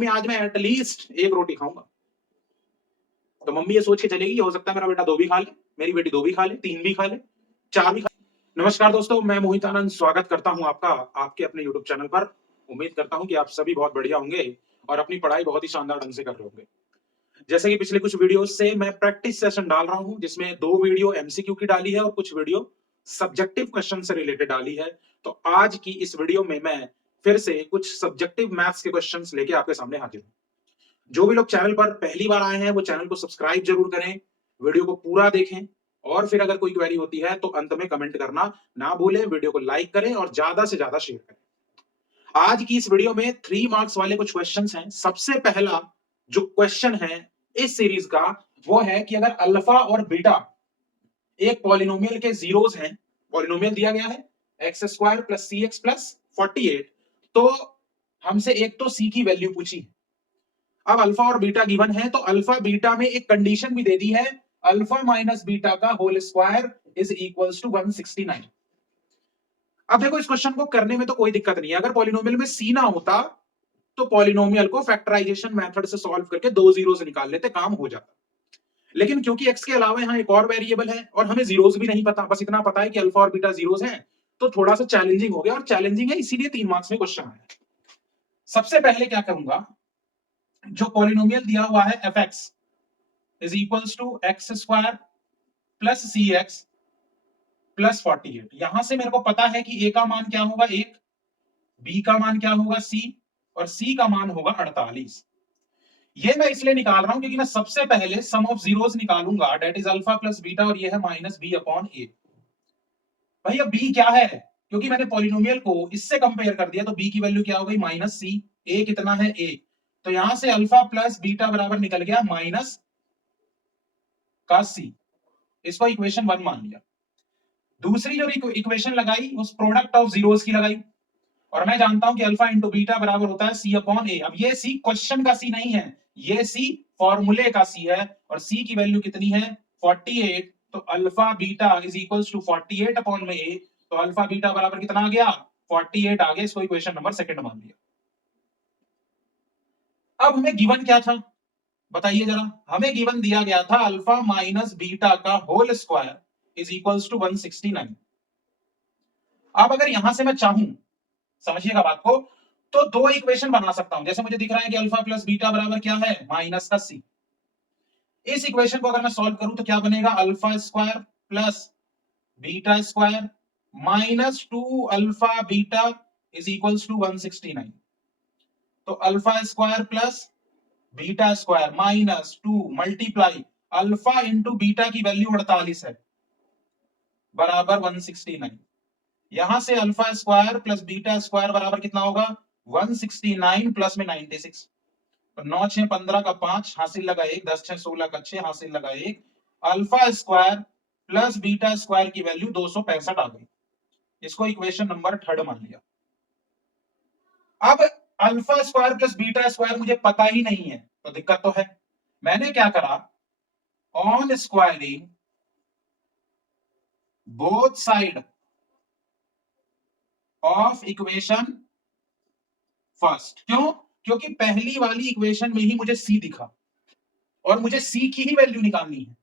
Mummy आज मैं at least एक रोटी खाऊंगा, तो मम्मी ये सोच के चलेगी हो सकता है मेरा बेटा 2 भी खा ले, मेरी बेटी 2 भी खा ले, 3 भी खा ले, 4 भी खा ले। नमस्कार दोस्तों, मैं मोहित आनंद स्वागत करता हूं आपका आपके अपने YouTube चैनल पर। उम्मीद करता हूं कि आप सभी बहुत बढ़िया होंगे और अपनी पढ़ाई बहुत ही शानदार ढंग से कर रहे होंगे। जैसे कि पिछले कुछ वीडियोस से मैं प्रैक्टिस सेशन डाल रहा हूं, जिसमें 2 वीडियो एमसीक्यू की डाली है और कुछ वीडियो सब्जेक्टिव क्वेश्चन से रिलेटेड डाली है। तो आज की इस वीडियो में मैं फिर से कुछ सब्जेक्टिव मैथ्स के क्वेश्चंस लेके आपके सामने हाजिर हूं। जो भी लोग चैनल पर पहली बार आए हैं वो चैनल को सब्सक्राइब जरूर करें, वीडियो को पूरा देखें और फिर अगर कोई क्वेरी होती है तो अंत में कमेंट करना ना भूलें। वीडियो को लाइक करें और ज्यादा से ज्यादा शेयर करें। आज की इस वीडियो में 3 मार्क्स वाले कुछ क्वेश्चंस हैं। सबसे पहला जो क्वेश्चन है इस सीरीज का वो है कि अगर अल्फा और बीटा एक पॉलिनोमियल के जीरोस हैं, पॉलिनोमियल दिया गया है x² + cx + 48, तो हमसे एक तो c की वैल्यू पूछी है। अब अल्फा और बीटा गिवन है तो अल्फा बीटा में एक कंडीशन भी दे दी है, अल्फा माइनस बीटा का whole square is equals to 169। अब देखो इस क्वेश्चन को करने में तो कोई दिक्कत नहीं है। अगर पॉलिनोमियल में सी ना होता तो पॉलिनोमियल को फैक्टराइजेशन मेथड से सॉल्व करके 2 जीरोस निकाल लेते, काम हो जाता। लेकिन क्योंकि x के अलावा यहां एक और वेरिएबल है और हमें जीरोस भी नहीं पता, बस इतना पता है कि अल्फा और बीटा जीरोस हैं, तो थोड़ा सा चैलेंजिंग हो गया। और चैलेंजिंग है इसीलिए 3 मार्क्स में क्वेश्चन आया। सबसे पहले क्या करूंगा, जो पॉलिनोमियल दिया हुआ है fx is equals to x² + cx + 48, यहां से मेरे को पता है कि a का मान क्या होगा 1, b का मान क्या होगा c और c का मान होगा 48। ये मैं इसलिए निकाल रहा हूं क्योंकि मैं सबसे पहले सम ऑफ जीरोस निकालूंगा, that is alpha plus beta, और ये है -b/a। भैया b क्या है, क्योंकि मैंने पॉलिनोमियल को इससे कंपेयर कर दिया तो b की वैल्यू क्या हो गई -c, a कितना है 1, तो यहां से अल्फा प्लस बीटा बराबर निकल गया माइनस का c। इसको इक्वेशन 1 मान लिया। दूसरी जो इक्वेशन लगाई उस प्रोडक्ट ऑफ जीरोस की लगाई, और मैं जानता हूं कि अल्फा इंटू बीटा बराबर होता है c/a। अब ये c क्वेश्चन का c नहीं है, ये c फॉर्मूले का c है, और c की वैल्यू कितनी है 48, तो alpha beta is equals to 48/a, तो अल्फा बीटा बराबर कितना आ गया 48 आ गया। इसको इक्वेशन नंबर 2 मान लिया। अब हमें गिवन क्या था बताइए जरा, हमें गिवन दिया गया था अल्फा माइनस बीटा का whole square is equals to 169। अब अगर यहां से मैं चाहूं, समझिएगा बात को, तो 2 इक्वेशन बना सकता हूं। जैसे मुझे दिख रहा है कि अल्फा प्लस बीटा बराबर क्या है माइनस का c। इस इक्वेशन को अगर मैं सॉल्व करूं तो क्या बनेगा, alpha square plus beta square minus 2 alpha beta is equals to 169। तो alpha square plus beta square minus 2 multiply alpha into beta की वैल्यू 48 है बराबर 169। यहां से alpha square plus beta square बराबर कितना होगा 169 प्लस में 96, तो 9 6 15 का 5 हासिल लगा 1, 10 6 16 का 6 हासिल लगा 1, alpha square plus beta square की वैल्यू 265 आ गई। इसको इक्वेशन नंबर 3 मान लिया। अब alpha square plus beta square मुझे पता ही नहीं है तो दिक्कत तो है। मैंने क्या करा, on squaring both side of equation first. क्यों, क्योंकि पहली वाली इक्वेशन में ही मुझे सी दिखा और मुझे सी की ही वैल्यू निकालनी है।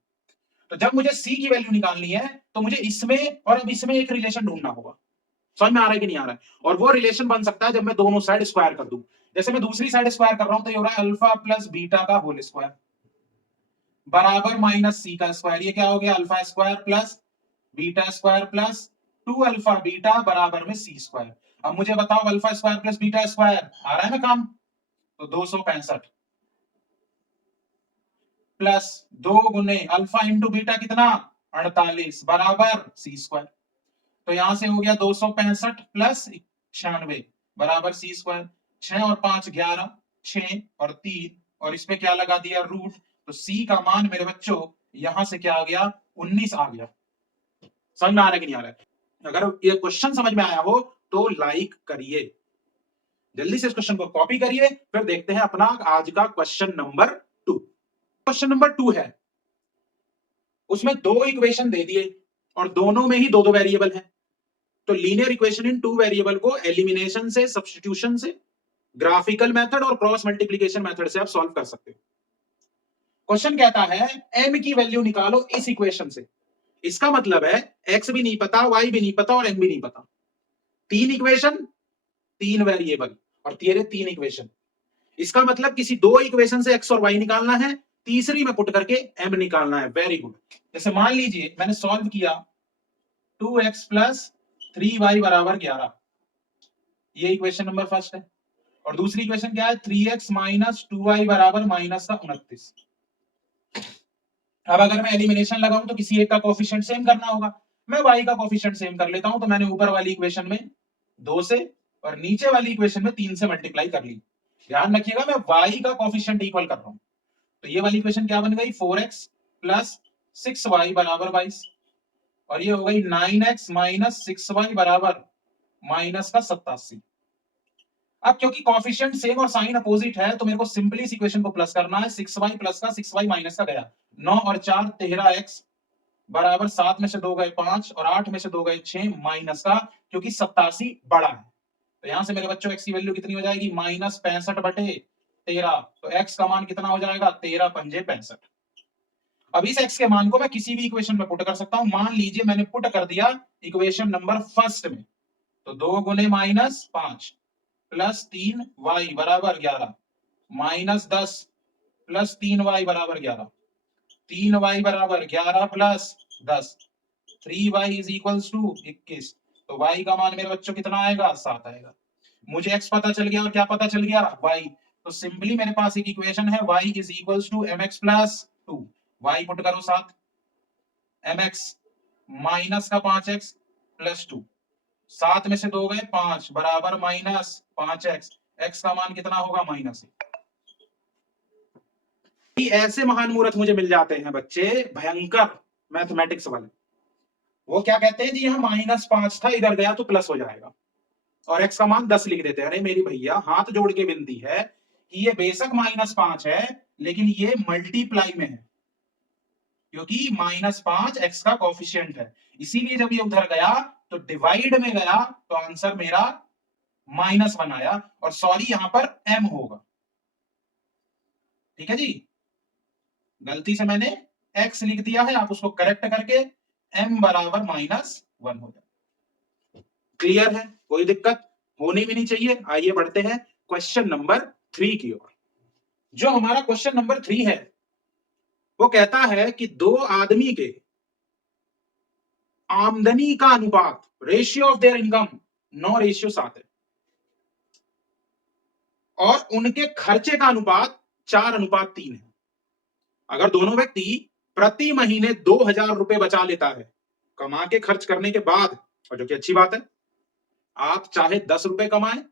तो जब मुझे सी की वैल्यू निकालनी है तो मुझे इसमें और अब इसमें एक रिलेशन ढूंढना होगा। समझ में आ रहा है कि नहीं आ रहा है? और वो रिलेशन बन सकता है जब मैं दोनों साइड स्क्वायर कर दूं। जैसे मैं दूसरी साइड स्क्वायर कर रहा हूं तो ये हो रहा है अल्फा प्लस बीटा का होल स्क्वायर बराबर माइनस सी का स्क्वायर। ये क्या हो गया, alpha square plus beta square plus 2 alpha beta बराबर में सी स्क्वायर। अब मुझे बताओ alpha square plus beta square आ रहा है ना काम, तो 265 प्लस 2 गुने अल्फा इंटू बीटा कितना 48 बराबर सी स्क्वायर। तो यहां से हो गया 265 प्लस 96 बराबर सी स्क्वायर। 6 और 5 11, 6 और 3 और इस पे क्या लगा दिया रूट, तो सी का मान मेरे बच्चों यहां से क्या आ गया 19 आ गया। समझ में आ रहा है कि नहीं आ रहा है? अगर ये क्वेश्चन समझ में आया हो तो लाइक करिए, जल्दी से इस क्वेश्चन को कॉपी करिए। फिर देखते हैं अपना आज का क्वेश्चन नंबर 2। क्वेश्चन नंबर 2 है, उसमें 2 इक्वेशन दे दिए और दोनों में ही 2 वेरिएबल हैं। तो लीनियर इक्वेशन इन 2 वेरिएबल को एलिमिनेशन से, सब्स्टिट्यूशन से ग्राफिकल मेथड और क्रॉस मल्टीप्लीकेशन मेथड से आप सॉल्व कर सकते हो। क्वेश्चन कहता है m की वैल्यू निकालो इस इक्वेशन से। इसका मतलब है x भी नहीं पता, y भी नहीं पता और m भी नहीं पता। तीन इक्वेशन, तीन वेरिएबल और तेरे तीन इक्वेशन। इसका मतलब किसी दो इक्वेशन से x और y निकालना है, तीसरी में पुट करके m निकालना है। Very good. जैसे मान लीजिए मैंने सॉल्व किया 2x प्लस 3y बराबर 11, ये इक्वेशन नंबर फर्स्ट है। और दूसरी इक्वेशन क्या है, 3x माइनस 2y बराबर माइनस का 29। अब अगर मैं एलिमिनेशन लगाऊं तो किसी एक का कोफिशिएंट सेम करना होगा। मैं y का कोफिशिएंट सेम कर लेता हूं, तो मैंने ऊपर वाली इक्वेशन में 2 से और नीचे वाली इक्वेशन में 3 से मल्टीप्लाई कर ली। ध्यान रखिएगा मैं y का कोफिशिएंट इक्वल कर रहा हूं। तो ये वाली इक्वेशन क्या बन गई, 4x प्लस 6y बराबर 22 और ये हो गई 9x माइनस 6y बराबर माइनस का 87। अब क्योंकि कोफिशिएंट सेम और साइन अपोजिट है तो मेरे को सिंपली इस इक्वेशन को प्लस करना है। 6y प्लस का 6y माइनस का गया, 9 और 4 13x बराबर 7 में से 2 गए 5 और 8 में से 2 गए 6 माइनस का, क्योंकि 87 बड़ा है तो यहां से मेरे बच्चों x की वैल्यू कितनी हो जाएगी, माइनस 65/13। तो x का मान कितना हो जाएगा, 13 पंजे 65। अब इस x के मान को मैं किसी भी इक्वेशन में पुट कर सकता हूं। मान लीजिए मैंने पुट कर दिया इक्वेशन नंबर फर्स्ट में, तो 2 गुने माइनस 5 प्लस 3y बराबर 11 माइनस 10 प्लस 3y बराबर 11, 3y बराबर 11 plus 10, 3y is equals to 21। तो y का मान मेरे बच्चों कितना आएगा, 7 आएगा। मुझे x पता चल गया और क्या पता चल गया, y। तो सिंपली मेरे पास एक इक्वेशन है, y is equals to mx plus 2। y put करो 7, mx माइनस का 5x प्लस 2, 7 में से 2 गए 5 बराबर माइनस 5x, x का मान कितना होगा, माइनस। ऐसे महान मुहूर्त मुझे मिल जाते हैं बच्चे, भयंकर मैथमेटिक्स वाले। वो क्या कहते हैं जी, यहां -5 था, इधर गया तो प्लस हो जाएगा और x का मान 10 लिख देते हैं। अरे मेरी भैया हाथ जोड़ के विनती है कि ये बेशक -5 है लेकिन ये मल्टीप्लाई में है, क्योंकि -5 x का कोफिशिएंट है। इसीलिए जब ये उधर गया तो डिवाइड में गया तो आंसर मेरा -1 आया। और सॉरी यहां पर m होगा, ठीक है जी, गलती से मैंने x लिख दिया है, आप उसको करेक्ट करके m बराबर -1 हो जाए। क्लियर है, कोई दिक्कत होनी भी नहीं चाहिए। आइए बढ़ते हैं क्वेश्चन नंबर 3 की ओर। जो हमारा क्वेश्चन नंबर 3 है वो कहता है कि दो आदमी के आमदनी का अनुपात, रेशियो ऑफ देयर इनकम 9:7 है और उनके खर्चे का अनुपात 4:3 है। अगर दोनों व्यक्ति प्रति महीने 2,000 रुपए बचा लेता है कमा के खर्च करने के बाद, और जो कि अच्छी बात है, आप चाहे 10 रुपए कमाएं,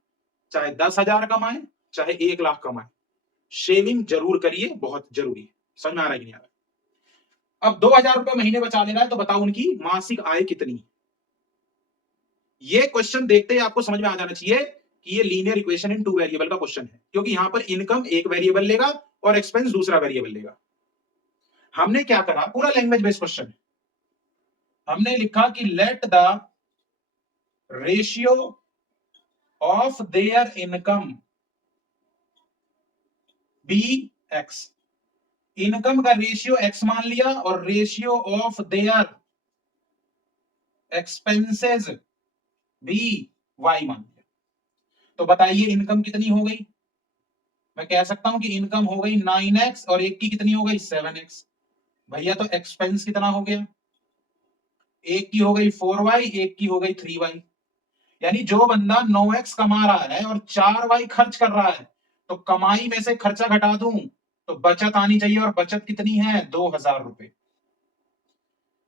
चाहे 10,000 कमाएं, चाहे 1 लाख कमाएं, शेविंग जरूर करिए, बहुत जरूरी है। समझ में आ रहा है कि नहीं आ रहा है? अब 2,000 रुपए महीने बचा लेना है तो बताओ उनकी मासिक आय कितनी। ये क्वेश्चन देखते ही आपको समझ में आ जाना चाहिए कि ये लीनियर इक्वेशन इन 2 वेरिएबल का क्वेश्चन है, क्योंकि यहां पर इनकम एक वेरिएबल लेगा और एक्सपेंस दूसरा वेरिएबल लेगा। हमने क्या करा, पूरा लैंग्वेज बेस्ड क्वेश्चन है। हमने लिखा कि let the ratio of their income be x. Income का रेशियो एक्स मान लिया और ratio of their expenses be y मान लिया। तो बताइए इनकम कितनी हो गई, मैं कह सकता हूं कि इनकम हो गई 9x और एक की कितनी हो गई 7x। भैया तो एक्सपेंस कितना हो गया, एक की हो गई 4y, एक की हो गई 3y। यानी जो बंदा 9x कमा रहा है और 4y खर्च कर रहा है, तो कमाई में से खर्चा घटा दूं तो बचत आनी चाहिए, और बचत कितनी है, 2,000 रुपए।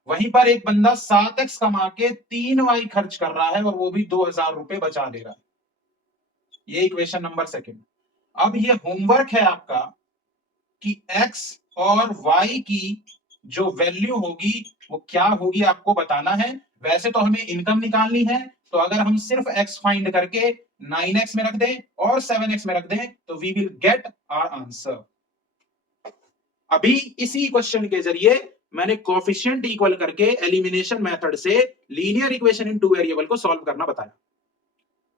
वहीं पर एक बंदा 7x कमा के 3y खर्च कर रहा है और वो भी 2,000 रुपए बचा ले रहा है। ये इक्वेशन नंबर सेकंड। अब ये होमवर्क है आपका कि x और y की जो वैल्यू होगी वो क्या होगी आपको बताना है। वैसे तो हमें इनकम निकालनी है, तो अगर हम सिर्फ x फाइंड करके 9x में रख दें और 7x में रख दें तो we will get our answer. अभी इसी क्वेश्चन के जरिए मैंने कोफिशिएंट इक्वल करके एलिमिनेशन मेथड से लीनियर इक्वेशन इन 2 वेरिएबल को सॉल्व करना बताया।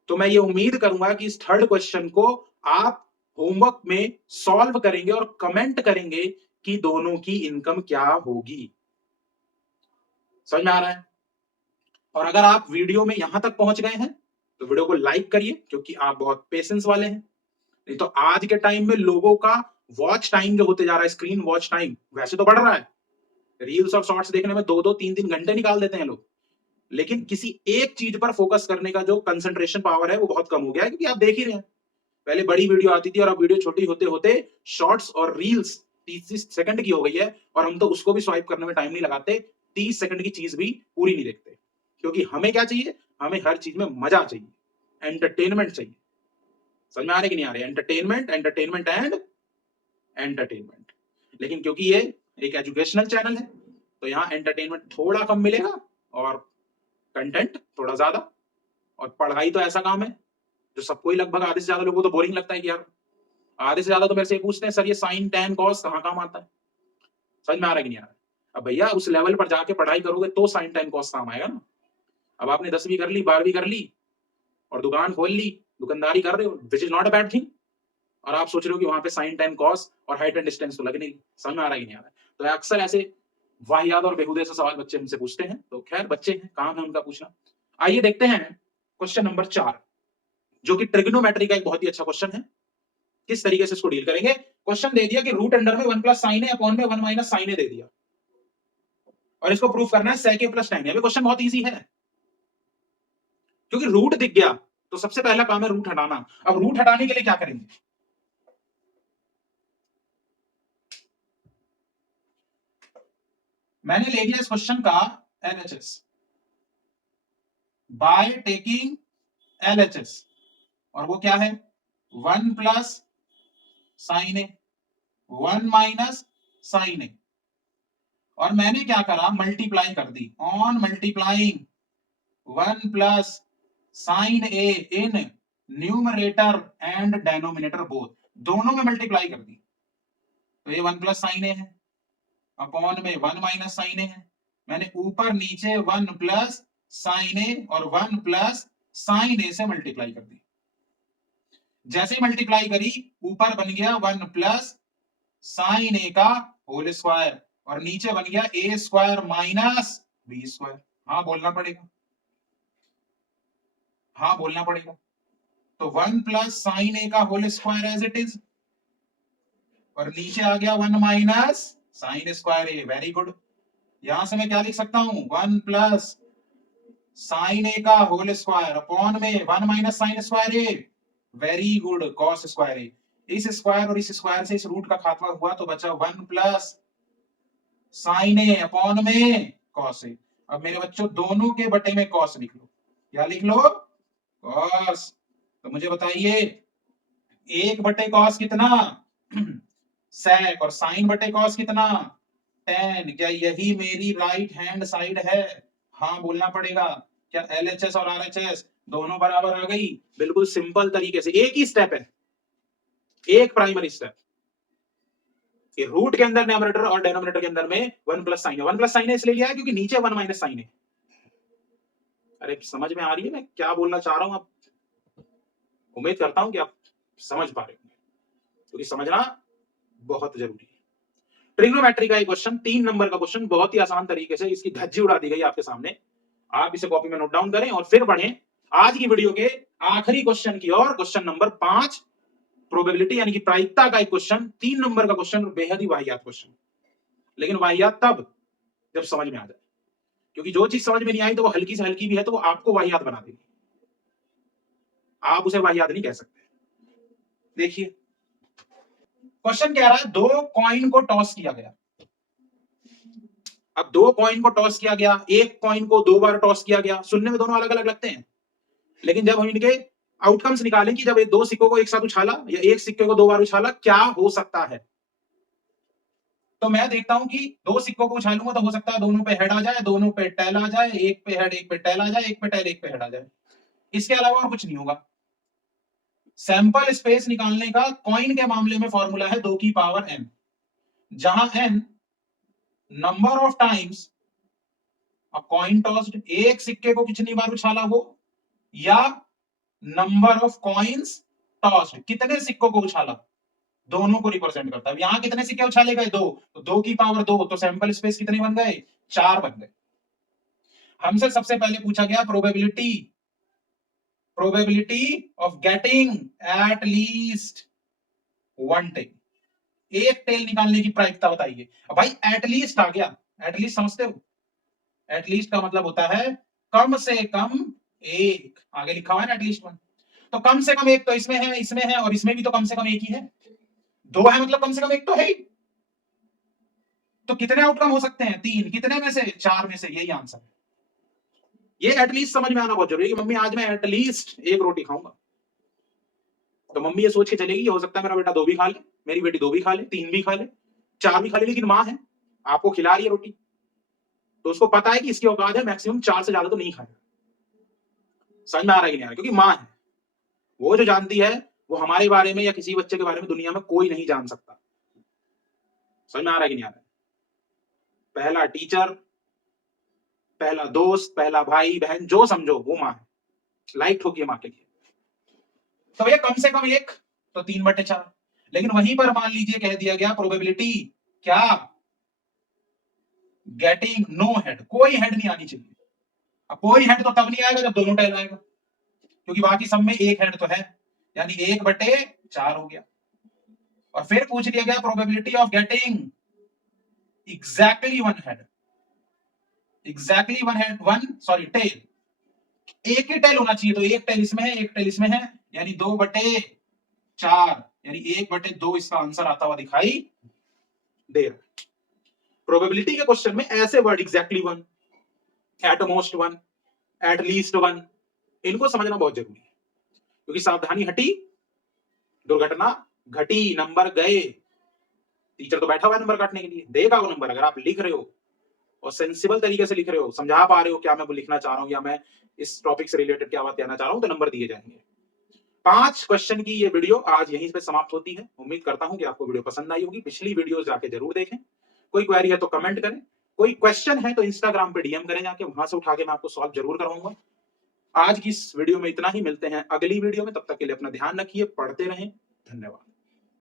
तो मैं ये उम्मीद करूंगा कि इस थर्ड क्वेश्चन को आप होमवर्क में सॉल्व करेंगे और कमेंट करेंगे कि दोनों की इनकम क्या होगी। समझ में आ रहा है? और अगर आप वीडियो में यहां तक पहुंच गए हैं तो वीडियो को लाइक करिए, क्योंकि आप बहुत पेशेंस वाले हैं। नहीं तो आज के टाइम में लोगों का वॉच टाइम जो होते जा रहा है, स्क्रीन वॉच टाइम वैसे तो बढ़ रहा है, रील्स और शॉर्ट्स देखने में 2-2 3-3 घंटे निकाल देते हैं लोग, लेकिन किसी एक चीज पर फोकस करने का जो कंसंट्रेशन पावर है वो बहुत कम हो गया है, क्योंकि आप देख ही रहे हैं पहले बड़ी वीडियो आती थी और अब वीडियो छोटी होते होते शॉर्ट्स और रील्स 30 सेकंड की हो गई है, और हम तो उसको भी स्वाइप करने में टाइम नहीं लगाते, 30 सेकंड की चीज भी पूरी नहीं देखते। क्योंकि हमें क्या चाहिए? हमें हर चीज में मजा चाहिए, एंटरटेनमेंट चाहिए। समझ में आ रहे कि नहीं आ रहे? Entertainment, entertainment and entertainment. लेकिन क्योंकि ये एक एजुकेशनल चैनल है तो यहाँ एंटरटेनमेंट थोड़ा कम मिलेगा और कंटेंट थोड़ा ज्यादा। और पढ़ाई तो ऐसा काम है जो सबको ही लगभग आधे से ज्यादा लोगों को तो बोरिंग लगता है कि यार, आधे से ज्यादा तो मेरे से पूछते हैं सर ये साइन टैन कॉस कहाँ काम आता है। समझ में आ रहा है कि नहीं आ रहा है? अब भैया उस लेवल पर जाके पढ़ाई करोगे तो साइन टैन कॉस काम आएगा ना। अब आपने 10वीं कर ली, 12वीं कर ली और दुकान खोल ली, दुकानदारी कर रहे हो, which is not a bad thing, और आप सोच रहे हो कि वहां पे साइन टैन कॉस और हाइट एंड डिस्टेंस तो लग नहीं। समझ में आ रहा है कि नहीं आ रहा है? तो अक्सर ऐसे वाहियात और बेहुदे से सवाल बच्चे हमसे पूछते हैं, तो खैर बच्चे हैं, काम है उनका पूछना। आइए देखते हैं क्वेश्चन नंबर 4, जो कि ट्रिग्नोमेट्री का एक बहुत ही अच्छा क्वेश्चन है। किस तरीके से इसको डील करेंगे? क्वेश्चन दे दिया कि रूट अंडर में 1 प्लस साइन ए अपॉन में 1 माइनस साइन ए दे दिया, और इसको प्रूफ करना है सेक ए प्लस tan ए। अभी क्वेश्चन बहुत इजी है, क्योंकि रूट दिख गया तो सबसे पहला काम है रूट हटाना। अब रूट हटाने के लिए क्या करेंगे? मैंने ले लिया इस क्वेश्चन का एलएचएस बाय टेकिंग एलएचएस, और वो क्या है? 1 plus sine A 1 minus sine A, और मैंने क्या करा? मल्टीप्लाई कर दी। On multiplying 1 plus sine A in numerator and denominator both, दोनों में मल्टीप्लाई कर दी, तो ये 1 प्लस साइन ए है, अपॉन में 1 माइनस साइन ए है। मैंने ऊपर नीचे 1 प्लस साइन ए और 1 प्लस साइन ए से मल्टीप्लाई कर दी। जैसे मल्टीप्लाई करी ऊपर बन गया 1 प्लस साइन ए का होल स्क्वायर, और नीचे बन गया ए स्क्वायर माइनस बी स्क्वायर। हाँ बोलना पड़ेगा, हाँ बोलना पड़ेगा। तो 1 प्लस साइन ए का whole square as it is, और नीचे आ गया 1 minus sine square A. Very good. यहां से मैं क्या लिख सकता हूं? 1 प्लस साइन ए का होल स्क्वायर अपॉन में 1 minus sine square A. Very good, cos square ए। इस स्क्वायर और इस स्क्वायर से इस रूट का खात्मा हुआ तो बचा 1 प्लस साइन ए अपॉन में कॉस ए। अब मेरे बच्चों दोनों के बटे में कॉस लिख लो। क्या लिख लो? कॉस। तो मुझे बताइए 1 बटे कॉस कितना? sec, और साइन बटे कॉस कितना? tan। क्या यही मेरी राइट हैंड साइड है? हाँ बोलना पड़ेगा। क्या LHS और RHS दोनों बराबर आ गई? बिल्कुल सिंपल तरीके से, एक ही स्टेप है, एक प्राइमरी स्टेप। रूट के अंदर न्यूमरेटर और डिनोमिनेटर के अंदर में 1 प्लस साइन है। 1 प्लस साइन है इसलिए लिया है क्योंकि नीचे 1 माइनस साइन है। अरे समझ में आ रही है मैं क्या बोलना चाह रहा हूं? आप, उम्मीद करता हूं कि आप समझ पा रहे हो, क्योंकि समझना बहुत जरूरी है। ट्रिग्नोमेट्री का एक क्वेश्चन, 3 नंबर का क्वेश्चन, बहुत ही आसान तरीके से इसकी धज्जी उड़ा दी गई आपके सामने। आप इसे कॉपी में नोट डाउन करें और फिर बढ़ें आज की वीडियो के आखिरी क्वेश्चन की ओर, क्वेश्चन नंबर 5, प्रोबेबिलिटी यानी कि प्रायिकता का एक क्वेश्चन, 3 नंबर का क्वेश्चन, बेहद ही वाहियात क्वेश्चन। लेकिन वाहियात तब जब समझ में आ जाए, क्योंकि जो चीज समझ में नहीं आई तो वो हल्की से हल्की भी है तो वो आपको वाहियात बना देगी, आप उसे वाहियात नहीं कह सकते। देखिए क्वेश्चन कह रहा है 2 कॉइन को टॉस किया गया। अब 2 कॉइन को टॉस किया गया, एक कॉइन को 2 बार टॉस किया गया, सुनने में दोनों अलग अलग लगते हैं, लेकिन जब हम इनके आउटकम्स निकालें कि जब ये 2 सिक्कों को एक साथ उछाला या एक सिक्के को 2 बार उछाला, क्या हो सकता है? तो मैं देखता हूं कि 2 सिक्कों को उछालूंगा तो हो सकता है दोनों पे हेड आ जाए, दोनों पे टेल आ जाए, एक पे हेड एक पे टेल आ जाए, एक पे टेल एक पे हेड आ जाए। इसके अलावा और कुछ नहीं होगा। सैंपल स्पेस निकालने का कॉइन के मामले में फॉर्मूला है 2 की पावर n, जहां n number of times a coin tossed, एक सिक्के को कितनी बार उछाला हो, या नंबर ऑफ कॉइन्स टॉस्ड, कितने सिक्कों को उछाला, दोनों को रिप्रेजेंट करता है। यहां कितने सिक्के उछाले गए, 2, तो 2 की पावर 2, तो सैंपल स्पेस कितने बन गए, 4 बन गए। हमसे सबसे पहले पूछा गया probability of getting at least 1 tail, एक टेल निकालने की प्रायिकता बताइए। अब भाई एटलीस्ट आ गया, एटलीस्ट समझते हो, एटलीस्ट का मतलब होता है कम से कम एक, आगे लिखा हुआ है ना एटलीस्ट 1, तो कम से कम एक तो इसमें है और इसमें भी तो कम से कम एक ही है, 2 है मतलब कम से कम एक तो है ही। तो कितने आउटकम हो सकते हैं, 3, कितने में से, 4 में से, यही आंसर है। ये एटलीस्ट समझ में आना बहुत जरूरी है कि मम्मी आज मैं एटलीस्ट एक रोटी खाऊंगा, तो मम्मी ये सोच के चलेगी हो सकता है मेरा बेटा 2 भी खा ले, मेरी बेटी 2 भी खा ले, 3 भी खा ले, 4 भी खा ले, लेकिन मां है आपको खिला रही है रोटी, तो उसको पता है कि इसकी औकात है मैक्सिमम 4 से ज्यादा तो नहीं खाएगा। समझ में आ रहा है कि नहीं आ रहा, क्योंकि मां है, वो जो जानती है वो हमारे बारे में या किसी बच्चे के बारे में दुनिया में कोई नहीं जान सकता। समझ में आ रहा है कि नहीं आ रहा है? पहला टीचर, पहला दोस्त, पहला भाई बहन, जो समझो वो मां है, लाइक ठोकिए मां के लिए। तो ये कम से कम एक, तो 3/4, लेकिन वहीं पर मान लीजिए कह दिया गया प्रोबेबिलिटी क्या, गेटिंग नो हेड, कोई हेड नहीं आनी चाहिए। अब कोई हेड तो तब नहीं आएगा जब दोनों टेल आएगा, क्योंकि बाकी सब में एक हेड तो है, यानी 1/4 हो गया। और फिर पूछ लिया गया probability of getting exactly 1 head, tail, एक ही टेल होना चाहिए, तो एक टेल इसमें है, एक टेल इसमें है, यानी 2/4, यानी 1/2 इसका आंसर आता हुआ दिखाई दे रहा है। प्रोबेबिलिटी के क्वेश्चन में ऐसे word exactly 1, at most 1, eight least 1, इनको समझना बहुत जरूरी है, क्योंकि सावधानी हटी दुर्घटना घटी, नंबर गए। टीचर तो बैठा हुआ है नंबर काटने के लिए, देगा वो नंबर, अगर आप लिख रहे हो और सेंसिबल तरीके से लिख रहे हो, समझा पा रहे हो क्या मैं लिखना चाह रहा हूं या मैं इस टॉपिक से रिलेटेड क्या बात कहना चाह रहा हूं, तो नंबर दिए जाएंगे। 5 क्वेश्चन की ये वीडियो आज यहीं पे समाप्त होती है। उम्मीद करता हूं कि आपको वीडियो पसंद आई होगी। पिछली वीडियो जाके जरूर देखें, कोई क्वेरी है तो कमेंट करें, कोई क्वेश्चन है तो इंस्टाग्राम पे डीएम करें जाके, वहां से उठा के मैं आपको सॉल्व जरूर करवाऊंगा। आज की इस वीडियो में इतना ही, मिलते हैं अगली वीडियो में, तब तक के लिए अपना ध्यान रखिए, पढ़ते रहें, धन्यवाद।